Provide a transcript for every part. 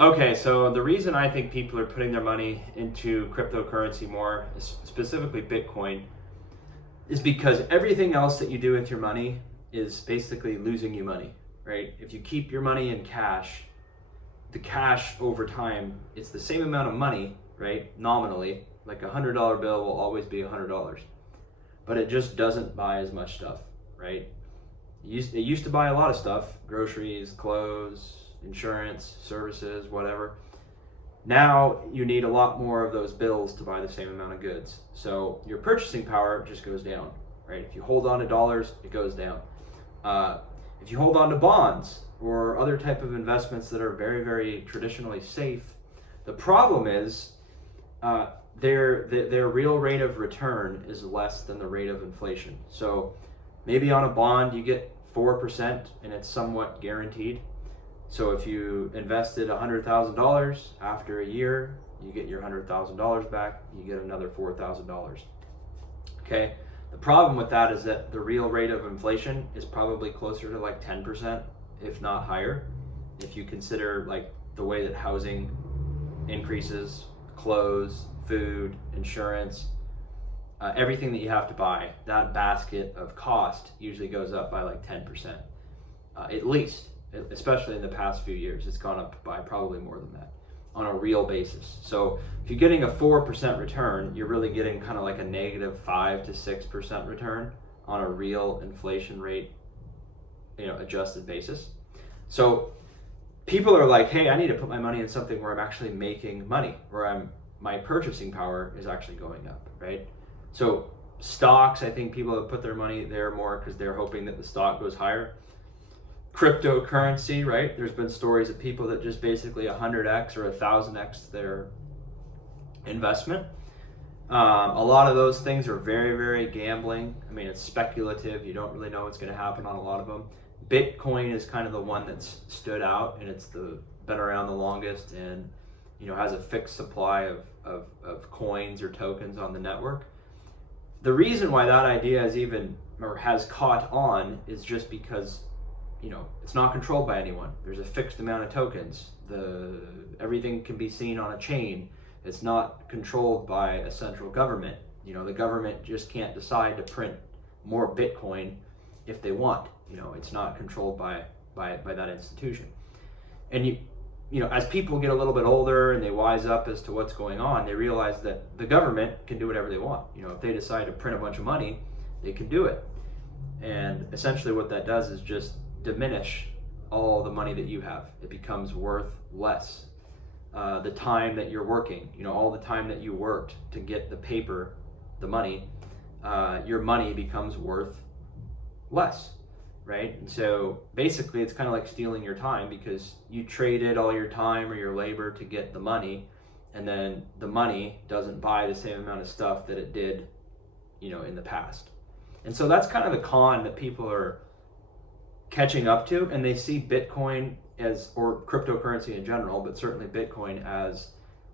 Okay, so the reason I think people are putting their money into cryptocurrency more, specifically Bitcoin, is because everything else that you do with your money is basically losing you money, right? If you keep your money in cash, the cash over time, it's the same amount of money, right? Nominally, like $100 bill will always be $100, but it just doesn't buy as much stuff, right? It used to buy a lot of stuff, groceries, clothes, insurance, services, whatever. Now you need a lot more of those bills to buy the same amount of goods. So your purchasing power just goes down, right? If you hold on to dollars, it goes down. If you hold on to bonds or other type of investments that are very, very traditionally safe, the problem is their real rate of return is less than the rate of inflation. So maybe on a bond you get 4% and it's somewhat guaranteed. So if you invested $100,000, after a year, you get your $100,000 back, you get another $4,000. Okay. The problem with that is that the real rate of inflation is probably closer to like 10%, if not higher. If you consider like the way that housing increases, clothes, food, insurance, everything that you have to buy, that basket of cost usually goes up by like 10%, at least. Especially in the past few years, it's gone up by probably more than that on a real basis. So if you're getting a 4% return, you're really getting kind of like a negative 5 to 6% return on a real inflation rate, adjusted basis. So people are like, hey, I need to put my money in something where I'm actually making money, where my purchasing power is actually going up, right? So stocks, I think people have put their money there more because they're hoping that the stock goes higher. Cryptocurrency, right? There's been stories of people that just basically 100x or 1000x their investment. A lot of those things are very, very gambling. I mean, it's speculative. You don't really know what's going to happen on a lot of them. Bitcoin is kind of the one that's stood out, and it's been around the longest, and has a fixed supply of coins or tokens on the network. The reason why that idea has caught on is just because it's not controlled by anyone. There's a fixed amount of tokens. Everything can be seen on a chain. It's not controlled by a central government. The government just can't decide to print more Bitcoin if they want. It's not controlled by that institution. And as people get a little bit older and they wise up as to what's going on, they realize that the government can do whatever they want. If they decide to print a bunch of money, they can do it. And essentially what that does is just diminish all the money that you have. It becomes worth less. The time that you're working, all the time that you worked to get the paper, the money, your money becomes worth less, right? And so basically it's kind of like stealing your time, because you traded all your time or your labor to get the money, and then the money doesn't buy the same amount of stuff that it did, in the past. And so that's kind of the con that people are catching up to, and they see Bitcoin or cryptocurrency in general, but certainly Bitcoin as,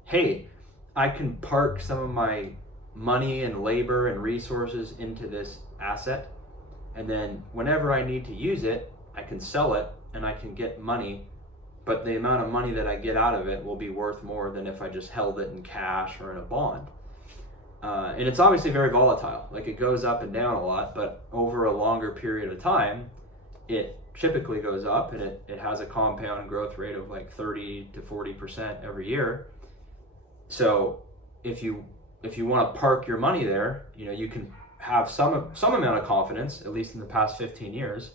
hey, I can park some of my money and labor and resources into this asset, and then whenever I need to use it, I can sell it and I can get money, but the amount of money that I get out of it will be worth more than if I just held it in cash or in a bond. And it's obviously very volatile. Like, it goes up and down a lot, but over a longer period of time, it typically goes up, and it has a compound growth rate of like 30 to 40% every year. So if you want to park your money there, you can have some amount of confidence, at least in the past 15 years,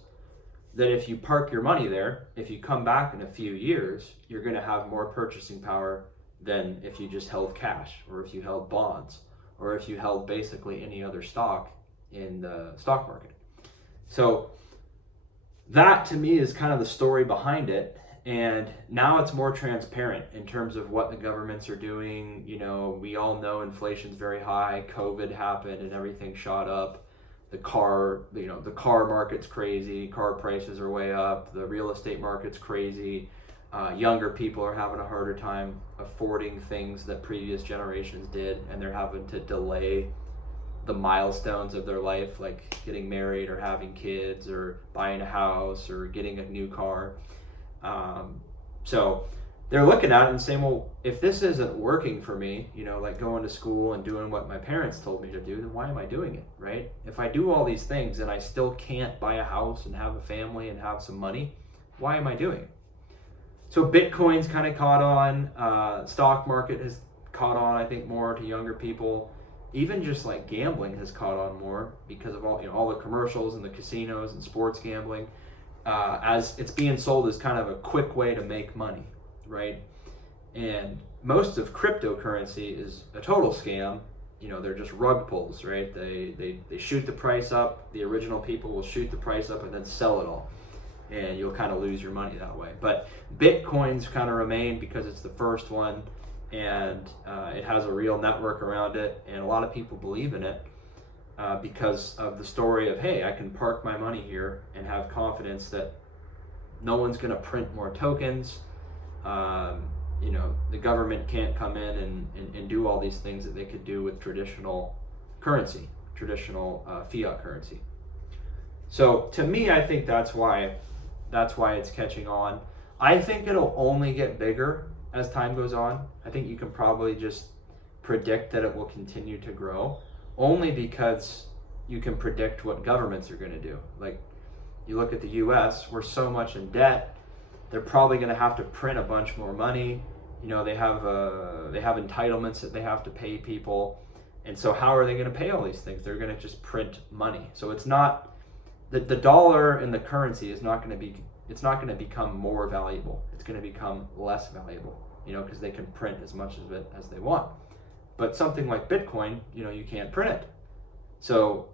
that if you park your money there, if you come back in a few years, you're going to have more purchasing power than if you just held cash, or if you held bonds, or if you held basically any other stock in the stock market. So that to me is kind of the story behind it. And now it's more transparent in terms of what the governments are doing. We all know inflation's very high. COVID happened and everything shot up. The car market's crazy. Car prices are way up. The real estate market's crazy. Younger people are having a harder time affording things that previous generations did, and they're having to delay the milestones of their life, like getting married or having kids or buying a house or getting a new car. So they're looking at it and saying, well, if this isn't working for me, like going to school and doing what my parents told me to do, then why am I doing it, right? If I do all these things and I still can't buy a house and have a family and have some money, why am I doing it? So Bitcoin's kind of caught on. Stock market has caught on, I think, more to younger people. Even just like gambling has caught on more because of all the commercials and the casinos and sports gambling, as it's being sold as kind of a quick way to make money, right? And most of cryptocurrency is a total scam. They're just rug pulls, right? They shoot the price up. The original people will shoot the price up and then sell it all, and you'll kind of lose your money that way. But Bitcoin's kind of remained because it's the first one, and it has a real network around it, and a lot of people believe in it because of the story of, hey, I can park my money here and have confidence that no one's going to print more tokens. The government can't come in and do all these things that they could do with traditional currency, traditional fiat currency. So to me, I think that's why it's catching on. I think it'll only get bigger as time goes on. I think you can probably just predict that it will continue to grow, only because you can predict what governments are going to do. Like, you look at the US, we're so much in debt, they're probably going to have to print a bunch more money. They have entitlements that they have to pay people. And so how are they going to pay all these things? They're going to just print money. So it's not the dollar and the currency is not going to become more valuable. It's going to become less valuable, because they can print as much of it as they want. But something like Bitcoin, you can't print it. So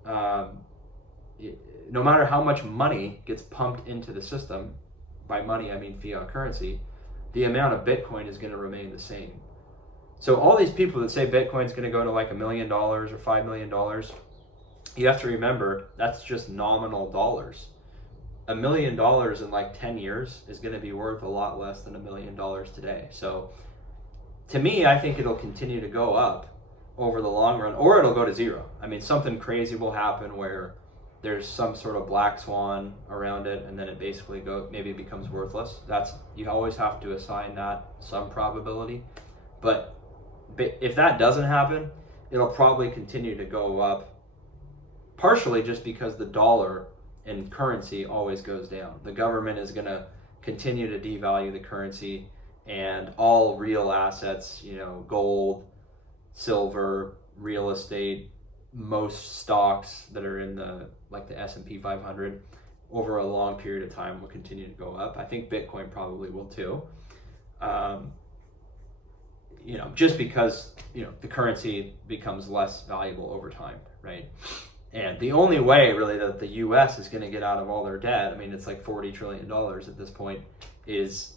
no matter how much money gets pumped into the system, by money I mean fiat currency, the amount of Bitcoin is going to remain the same. So all these people that say Bitcoin's going to go to like $1 million or $5 million, you have to remember that's just nominal dollars. $1 million in like 10 years is going to be worth a lot less than $1 million today. So to me, I think it'll continue to go up over the long run, or it'll go to zero. I mean, something crazy will happen where there's some sort of black swan around it, and then it basically maybe it becomes worthless. You always have to assign that some probability. But if that doesn't happen, it'll probably continue to go up, partially just because the dollar and currency always goes down. The government is going to continue to devalue the currency, and all real assets, gold, silver, real estate, most stocks that are in the S&P 500 over a long period of time will continue to go up. I think Bitcoin probably will too. Just because, the currency becomes less valuable over time, right? And the only way really that the US is going to get out of all their debt, I mean, it's like $40 trillion at this point, is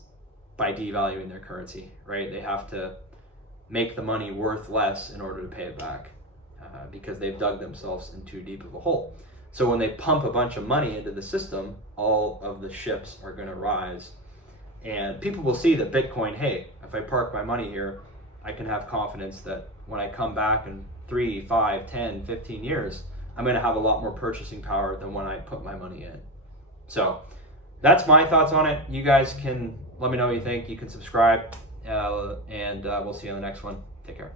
by devaluing their currency, right? They have to make the money worth less in order to pay it back because they've dug themselves in too deep of a hole. So when they pump a bunch of money into the system, all of the ships are going to rise. And people will see that Bitcoin, hey, if I park my money here, I can have confidence that when I come back in 3, 5, 10, 15 years, I'm going to have a lot more purchasing power than when I put my money in. So that's my thoughts on it. You guys can let me know what you think. You can subscribe, and we'll see you on the next one. Take care.